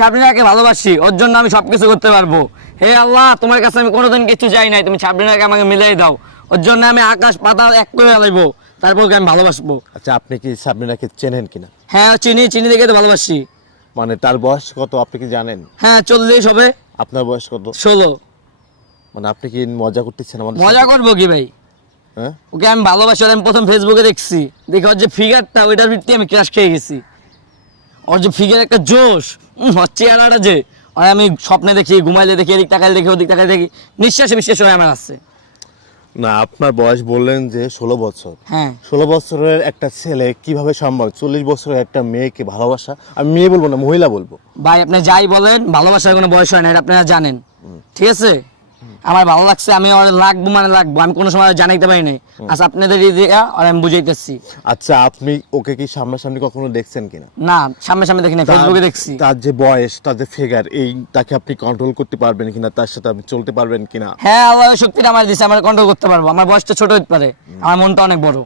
সাবরিনাকে ভালোবাসি, ওর জন্য আমি সবকিছু করতে পারবো। হে আল্লাহ, তোমার কাছে আমি কোনোদিন কিছু চাই নাই, তুমি সাবরিনাকে আমাকে মিলাই দাও। ওর জন্য আমি আকাশ পাতাল এক করে ফেলাইবো, তারপর ওকে আমি ভালোবাসবো। আচ্ছা, আপনি কি সাবরিনাকে চেনেন কিনা? হ্যাঁ, চিনি চিনি দেখে তো ভালোবাসি। মানে তার বয়স কত আপনি কি জানেন? হ্যাঁ, 40 হবে। আপনার বয়স কত? 16। মানে আপনি কি মজা করতেছেন আমাদের মজা সাথে? করবো কি ভাই? হ্যাঁ, ওকে আমি ভালোবাসি, ওর আমি প্রথম ফেসবুকে দেখছি, দেখে ওর যে ফিগারটা, ওইটার ভিত্তি আমি ক্রাশ খেয়ে গেছি। ওর যে ফিগার একটা জোশ, ওর চেহারাটা যে, আর আমি স্বপ্নে দেখি, ঘুমাইলে দেখি, এদিক তাকাইলে দেখি, ওদিক তাকাইলে দেখি, নিঃশ্বাসে বিশ্বাস হয়ে আমার আসছে। না আপনার বয়স বললেন যে 16 বছর। হ্যাঁ, 16 বছরের একটা ছেলে কিভাবে সম্ভব 40 বছরের একটা মেয়েকে ভালোবাসা? আমি মেয়ে বলবো না, মহিলা বলবো। ভাই আপনি যাই বলেন, ভালোবাসার কোনো বয়স হয় না, এটা আপনারা জানেন। ঠিক আছে, আমার ভালো লাগছে, আমি আমার লাগবো মানে লাগবো, আমি কোনো সময় জানাইতে পারি নাই। আচ্ছা, আপনাদের দিয়া আর আমি বুঝাইতেছি। আচ্ছা, আপনি ওকে কি সামনাসামনি কখনো দেখছেন কিনা? না, সামনে সামনে দেখি না, ফেসবুকে দেখছি। তার যে বয়স, তার যে ফিগার, এই তাকে আপনি কন্ট্রোল করতে পারবেন কিনা? তার সাথে আপনি চলতে পারবেন কিনা? হ্যাঁ, আল্লাহ শক্তিটা আমার দিছে, আমার কন্ট্রোল করতে পারবো। আমার বয়সটা ছোট হতে পারে, আমার মনটা অনেক বড়।